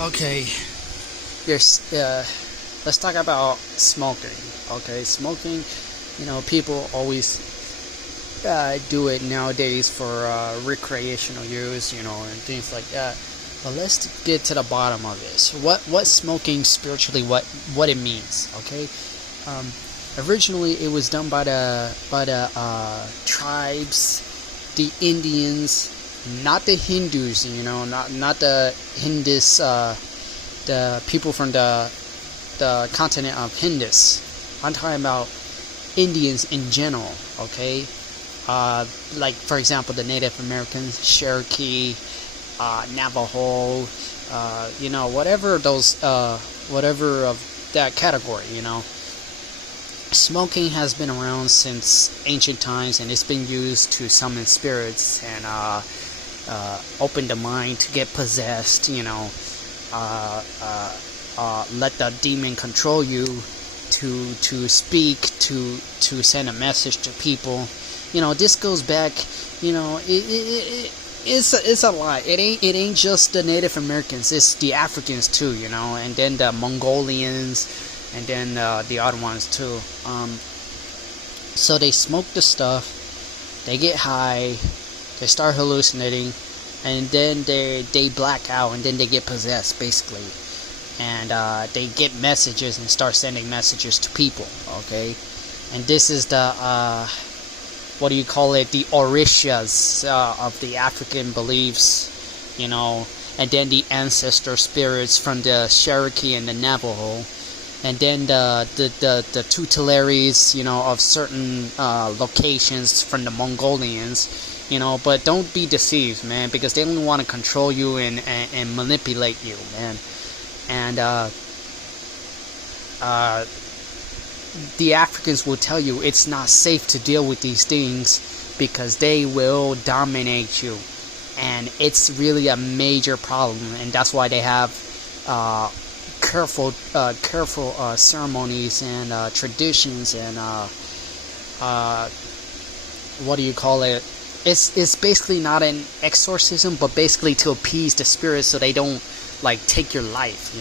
Okay, yes. Let's talk about smoking. Okay, smoking. People always do it nowadays for recreational use. And things like that. But let's get to the bottom of this. What smoking spiritually? What it means? Okay. Originally, it was done by the tribes, the Indians, not the Hindus. Not the Hindus. The people from the continent of Hindus. I'm talking about Indians in general. Okay. Like for example, the Native Americans, Cherokee, Navajo, whatever of that category. Smoking has been around since ancient times, and it's been used to summon spirits and open the mind to get possessed. Let the demon control you, to speak, to send a message to people. This goes back. It's a lot. It ain't just the Native Americans. It's the Africans too. And then the Mongolians. And then the other ones too. So they smoke the stuff, they get high, they start hallucinating, and then they black out, and then they get possessed basically, and they get messages and start sending messages to people. Okay, and this is the the orishas of the African beliefs, and then the ancestor spirits from the Cherokee and the Navajo. And then the tutelaries, of certain locations from the Mongolians, but don't be deceived, man, because they only want to control you and manipulate you, man. And the Africans will tell you it's not safe to deal with these things because they will dominate you, and it's really a major problem, and that's why they have careful ceremonies and traditions and it's basically not an exorcism, but basically to appease the spirits so they don't take your life.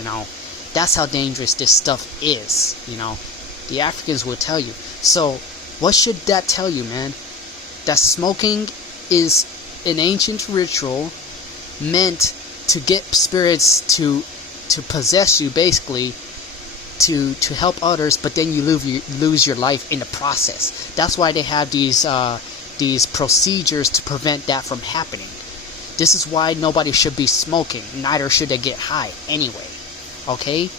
That's how dangerous this stuff is. The Africans will tell you. So what should that tell you, man? That smoking is an ancient ritual meant to get spirits to possess you, basically, to help others, but then you lose your life in the process. That's why they have these procedures to prevent that from happening. This is why nobody should be smoking, neither should they get high anyway. Okay?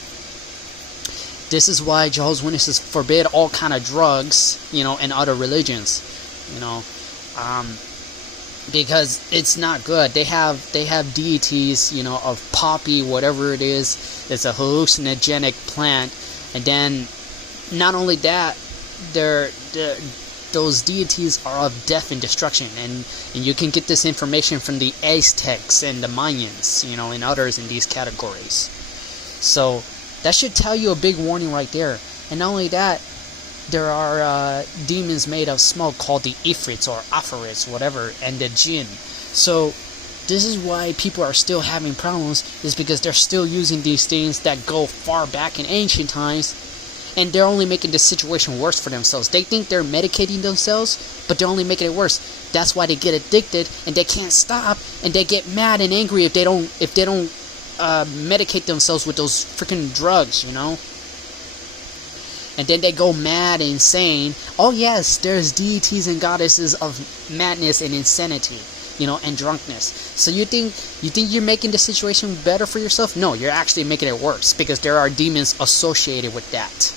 This is why Jehovah's Witnesses forbid all kind of drugs, and other religions, because it's not good. They have deities, of poppy, whatever it is. It's a hallucinogenic plant, and then not only that, those deities are of death and destruction, and you can get this information from the Aztecs and the Mayans, and others in these categories. So that should tell you a big warning right there. And not only that, there are demons made of smoke called the Ifrits or Afarits, whatever, and the Jinn. So this is why people are still having problems, is because they're still using these things that go far back in ancient times, and they're only making the situation worse for themselves. They think they're medicating themselves, but they're only making it worse. That's why they get addicted, and they can't stop, and they get mad and angry if they don't medicate themselves with those freaking drugs, And then they go mad and insane. Oh yes, there's deities and goddesses of madness and insanity, and drunkenness. So you think you're making the situation better for yourself? No, you're actually making it worse, because there are demons associated with that.